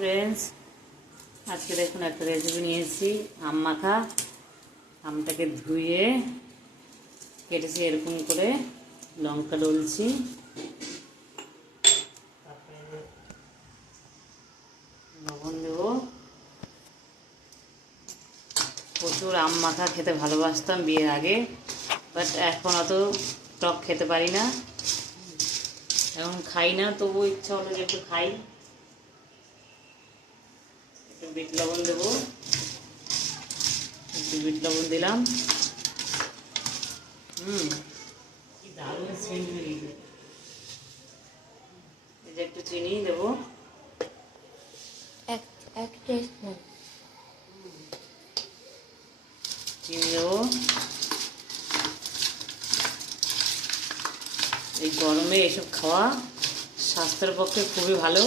Friends, আজকে দেখুন একটা রেসিপি নিয়েছি আম মাখা। আমটাকে ধুয়ে কেটেছি এরকম করে, লঙ্কা ডলছি, তারপরে লবণ দেবো। প্রচুর আম মাখা খেতে ভালোবাসতাম বিয়ের আগে, বাট এখন অত টক খেতে পারি না, এখন খাই না। তবু ইচ্ছা হলো যে একটু খাই। একটু বিট লবণ দেবো, একটু বিট লবণ দিলাম। কি দারুণ সেন্ট বেরিয়েছে। এই যে একটু চিনি দেবো, চিনি দেবো। এই গরমে এসব খাওয়া স্বাস্থ্যের পক্ষে খুবই ভালো।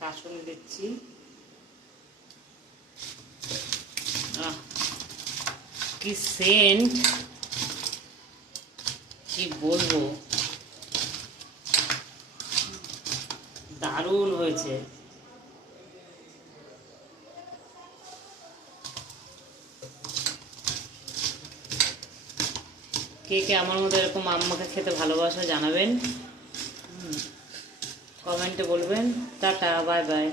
কাসুন্দি দিচ্ছি। কি সেন্ট, কি বলবো, দারুণ হয়েছে। কে কে আমার মতো এরকম আম মাখা খেতে ভালোবাসা জানাবেন, কমেন্টে বলবেন। Tata, bye bye.